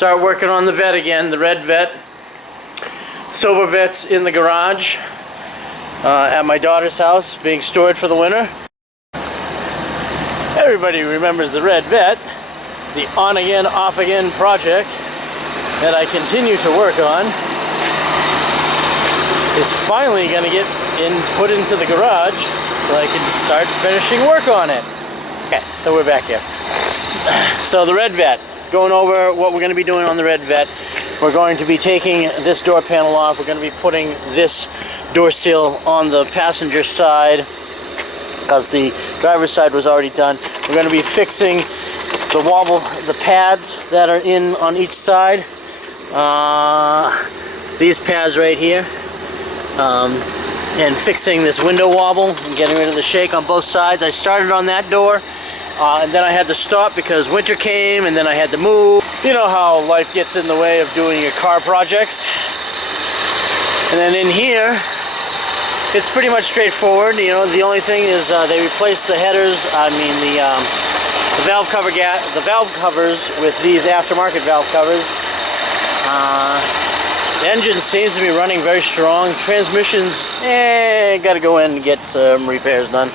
Start working on the Vette again, the Red Vette. Silver Vette's in the garage at my daughter's house, being stored for the winter. Everybody remembers the Red Vette, the on-again, off-again project that I continue to work on. Is finally going to get put into the garage so I can start finishing work on it. Okay, so we're back here. So the Red Vette, going over what we're going to be doing on the Red Vette. We're going to be taking this door panel off. We're going to be putting this door seal on the passenger side because the driver's side was already done. We're going to be fixing the pads that are in on each side. These pads right here. And fixing this window wobble and getting rid of the shake on both sides. I started on that door and then I had to stop because winter came and then I had to move. You know how life gets in the way of doing your car projects. And then in here, it's pretty much straightforward. You know, the only thing is they replaced the headers, the valve covers with these aftermarket valve covers. The engine seems to be running very strong. Transmissions, gotta go in and get some repairs done.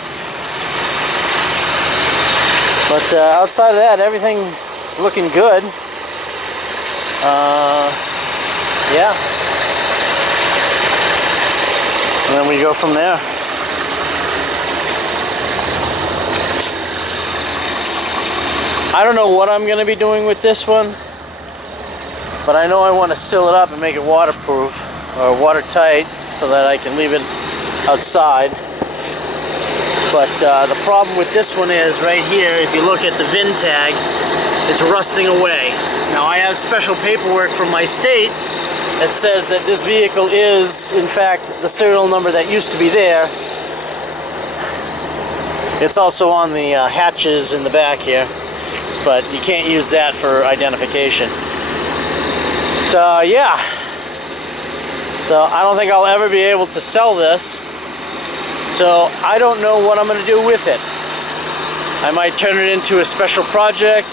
But outside of that, everything looking good. Yeah. And then we go from there. I don't know what I'm gonna be doing with this one. But I know I want to seal it up and make it waterproof or watertight so that I can leave it outside. But the problem with this one is right here, if you look at the VIN tag, it's rusting away. Now I have special paperwork from my state that says that this vehicle is, in fact, the serial number that used to be there. It's also on the hatches in the back here, but you can't use that for identification. Yeah, so I don't think I'll ever be able to sell this, so I don't know what I'm going to do with it. I might turn it into a special project.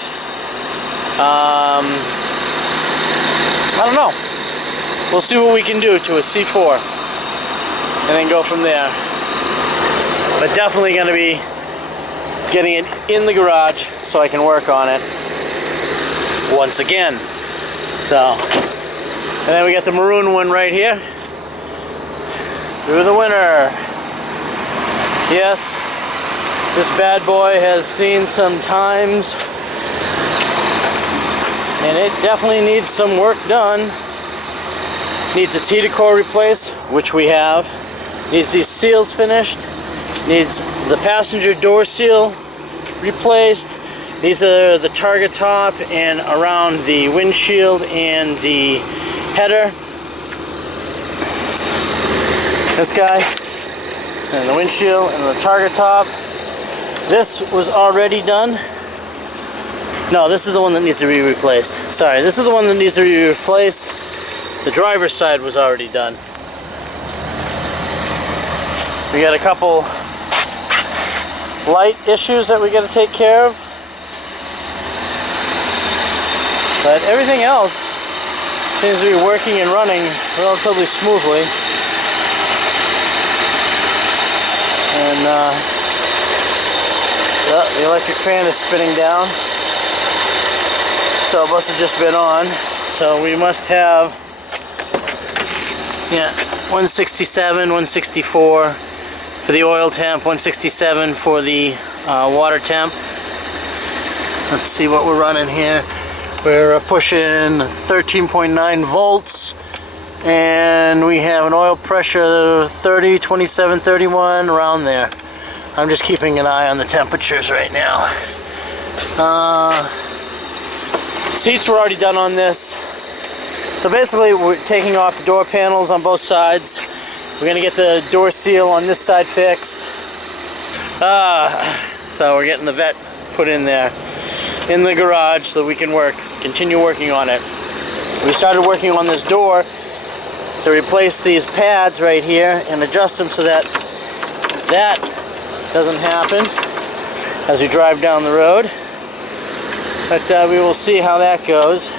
I don't know. We'll see what we can do to a C4 and then go from there. But definitely going to be getting it in the garage so I can work on it once again. So, and then we got the maroon one right here. Through the winter. Yes, this bad boy has seen some times. And it definitely needs some work done. Needs its heater core replaced, which we have. Needs these seals finished. Needs the passenger door seal replaced. These are the target top and around the windshield and the header. This guy, and the windshield and the target top. This was already done. No, this is the one that needs to be replaced. Sorry, this is the one that needs to be replaced. The driver's side was already done. We got a couple light issues that we got to take care of. But everything else seems to be working and running relatively smoothly. And the electric fan is spinning down. So it must have just been on. So we must have 167, 164 for the oil temp, 167 for the water temp. Let's see what we're running here. We're pushing 13.9 volts and we have an oil pressure of 30, 27, 31, around there. I'm just keeping an eye on the temperatures right now. Seats were already done on this. So basically we're taking off the door panels on both sides. We're going to get the door seal on this side fixed. So we're getting the Vette put in there in the garage so we can continue working on it. We started working on this door to replace these pads right here and adjust them so that that doesn't happen as we drive down the road. But we will see how that goes.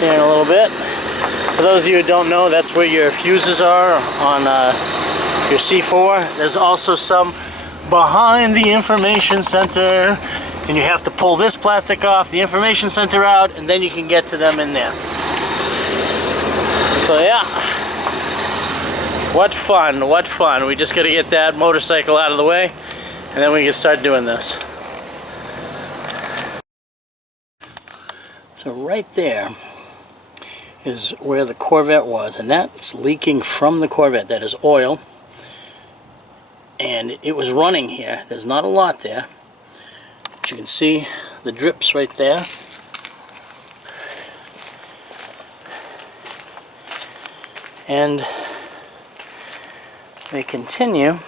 here in a little bit. For those of you who don't know, that's where your fuses are on your C4. There's also some behind the information center, and you have to pull this plastic off, the information center out, and then you can get to them in there. So yeah, what fun, what fun. We just got to get that motorcycle out of the way, and then we can start doing this. So right there is where the Corvette was, and that's leaking from the Corvette. That is oil, and it was running here. There's not a lot there, but you can see the drips right there. And they continue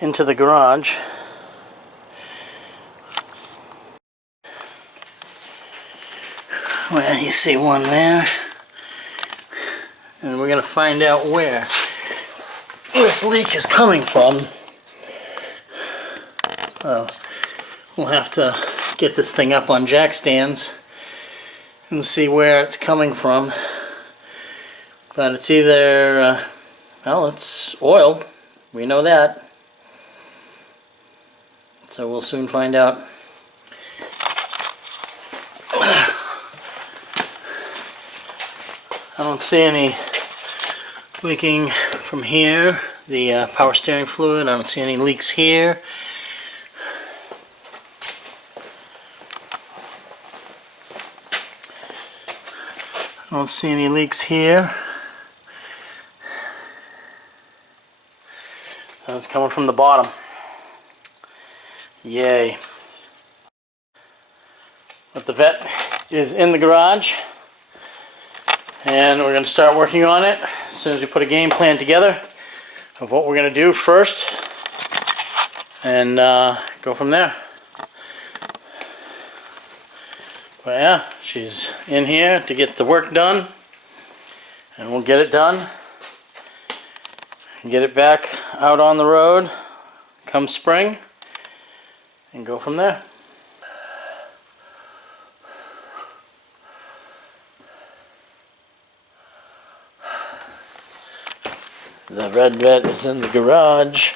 into the garage. Well, you see one there, and we're going to find out where this leak is coming from. So we'll have to get this thing up on jack stands and see where it's coming from. But it's either, well, it's oil. We know that. So we'll soon find out. I don't see any leaking from here, the power steering fluid. I don't see any leaks here. I don't see any leaks here. So it's coming from the bottom. Yay. But the Vette is in the garage, and we're going to start working on it as soon as we put a game plan together of what we're going to do first, and go from there. But yeah, she's in here to get the work done, and we'll get it done and get it back out on the road come spring and go from there. The Red Vette is in the garage,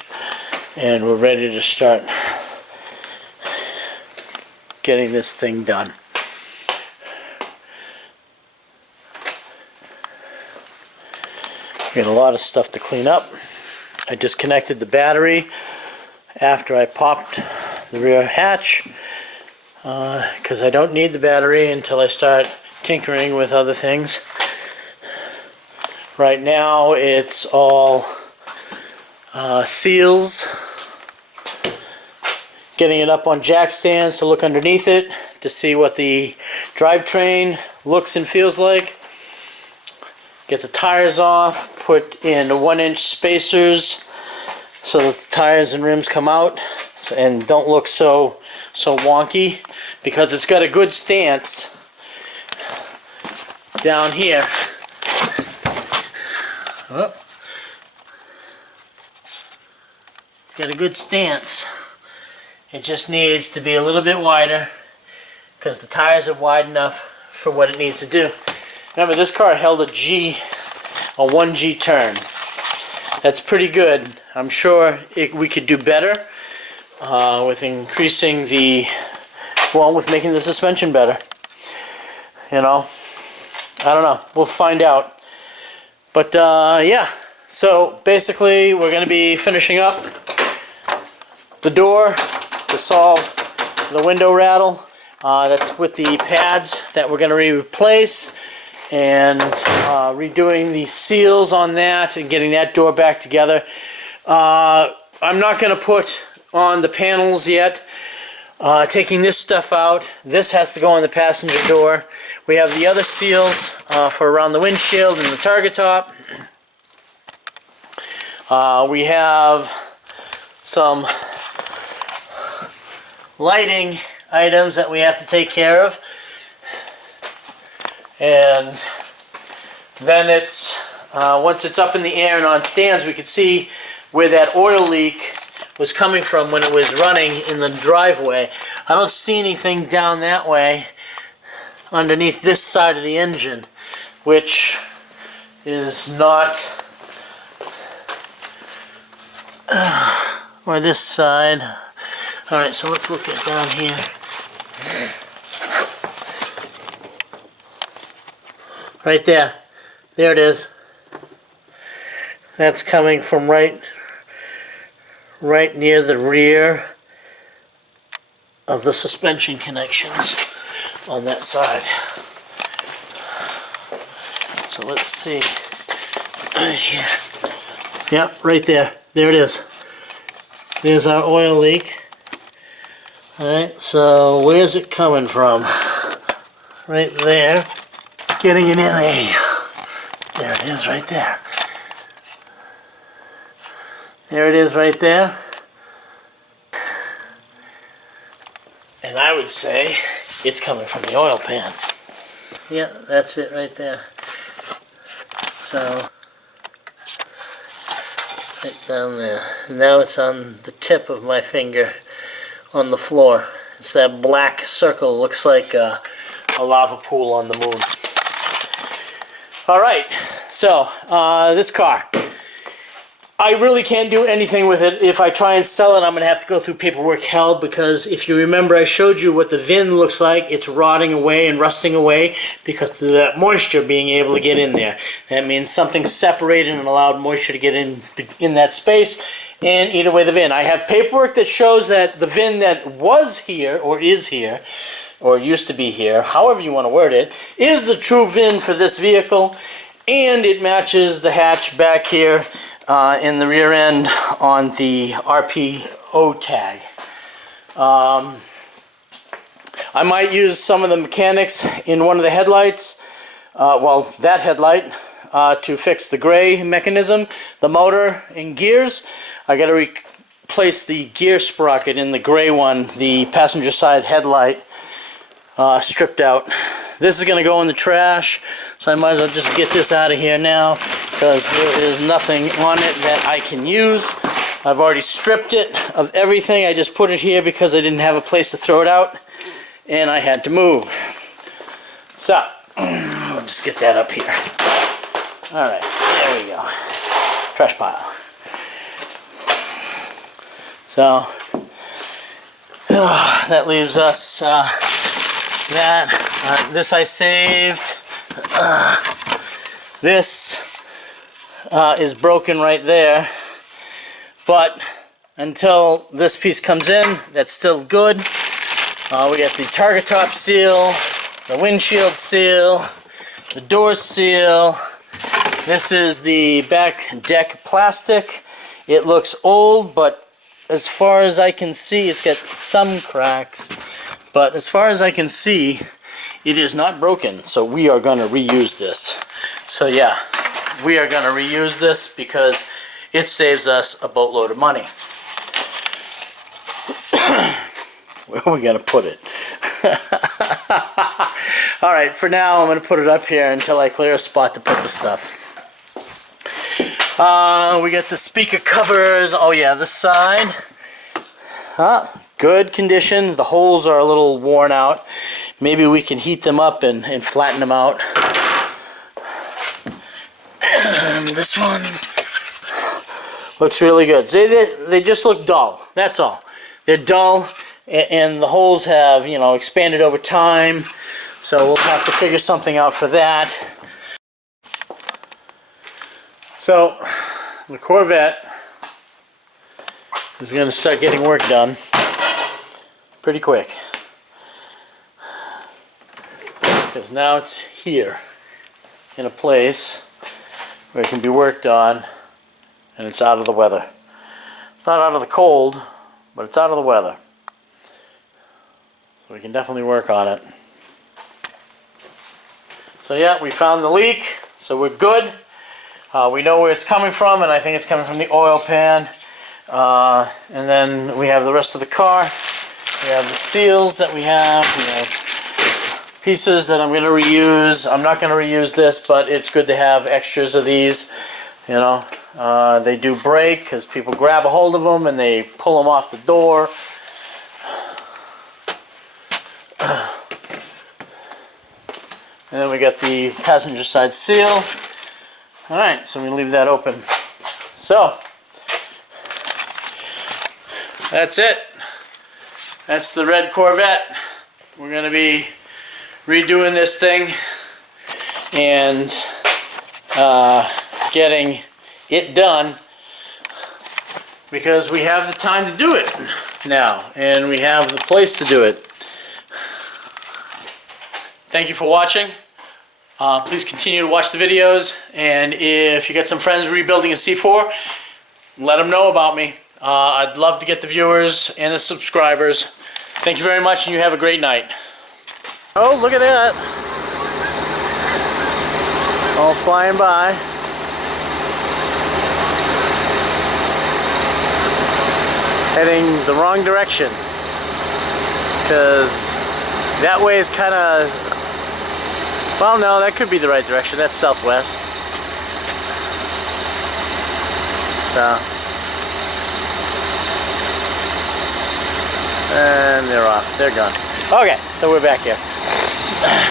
and we're ready to start getting this thing done. We got a lot of stuff to clean up. I disconnected the battery after I popped the rear hatch because I don't need the battery until I start tinkering with other things. Right now it's all seals. Getting it up on jack stands to look underneath it to see what the drivetrain looks and feels like. Get the tires off, put in 1-inch spacers so that the tires and rims come out and don't look so wonky, because it's got a good stance down here. Oh. It's got a good stance. It just needs to be a little bit wider because the tires are wide enough for what it needs to do. Remember, this car held a 1G turn. That's pretty good. I'm sure we could do better with increasing the, well, with making the suspension better. You know, I don't know. We'll find out. But yeah, so basically we're going to be finishing up the door to solve the window rattle. That's with the pads that we're going to replace, and redoing the seals on that and getting that door back together. I'm not going to put on the panels yet. Taking this stuff out. This has to go on the passenger door. We have the other seals for around the windshield and the target top. We have some lighting items that we have to take care of. And then it's, once it's up in the air and on stands, we can see where that oil leak was coming from when it was running in the driveway. I don't see anything down that way. underneath this side of the engine, which is not, or this side. Alright, so let's look at down here. Right there. There it is. That's coming from right near the rear of the suspension connections on that side. So let's see. Right here. Yeah, right there. There it is. There's our oil leak. Alright, so where's it coming from? Right there. Getting it in a... There it is right there. There it is right there. And I would say it's coming from the oil pan. Yeah, that's it right there. So, right down there. And now it's on the tip of my finger on the floor. It's that black circle. Looks like a lava pool on the moon. Alright, so this car. I really can't do anything with it. If I try and sell it, I'm going to have to go through paperwork hell, because if you remember, I showed you what the VIN looks like. It's rotting away and rusting away because of that moisture being able to get in there. That means something separated and allowed moisture to get in that space and eat away the VIN. I have paperwork that shows that the VIN that was here, or is here, or used to be here, however you want to word it, is the true VIN for this vehicle, and it matches the hatch back here in the rear end on the RPO tag. I might use some of the mechanics in one of the headlights, well, that headlight, to fix the gray mechanism, the motor and gears. I got to replace the gear sprocket in the gray one, the passenger side headlight, stripped out. This is going to go in the trash, so I might as well just get this out of here now, because there is nothing on it that I can use. I've already stripped it of everything. I just put it here because I didn't have a place to throw it out, and I had to move. So, I'll just get that up here. Alright, there we go. Trash pile. So, that leaves us this I saved. This is broken right there, but until this piece comes in, that's still good. We got the target top seal, the windshield seal, the door seal. This is the back deck plastic. It looks old, but as far as I can see, it's got some cracks. But as far as I can see, it is not broken. So we are going to reuse this. So yeah, we are going to reuse this because it saves us a boatload of money. Where are we going to put it? Alright, for now I'm going to put it up here until I clear a spot to put the stuff. We got the speaker covers. Oh yeah, this side. Good condition. The holes are a little worn out. Maybe we can heat them up and flatten them out. And this one looks really good. They just look dull. That's all. They're dull, and the holes have, you know, expanded over time. So we'll have to figure something out for that. So the Corvette is going to start getting work done pretty quick, because now it's here in a place where it can be worked on, and it's out of the weather. It's not out of the cold, but it's out of the weather, so we can definitely work on it. So yeah, we found the leak, so we're good. We know where it's coming from, and I think it's coming from the oil pan. And then we have the rest of the car. We have the seals that we have pieces that I'm going to reuse. I'm not going to reuse this, but it's good to have extras of these. You know, they do break because people grab a hold of them and they pull them off the door. And then we got the passenger side seal. Alright, so we leave that open. So, that's it. That's the red Corvette. We're going to be redoing this thing and getting it done because we have the time to do it now and we have the place to do it. Thank you for watching. Please continue to watch the videos, and if you got some friends rebuilding a C4, let them know about me. I'd love to get the viewers and the subscribers. Thank you very much, and you have a great night. Oh, look at that. All flying by. Heading the wrong direction, because that way is kind of... Well, no, that could be the right direction. That's southwest. So. And they're off. They're gone. Okay, so we're back here.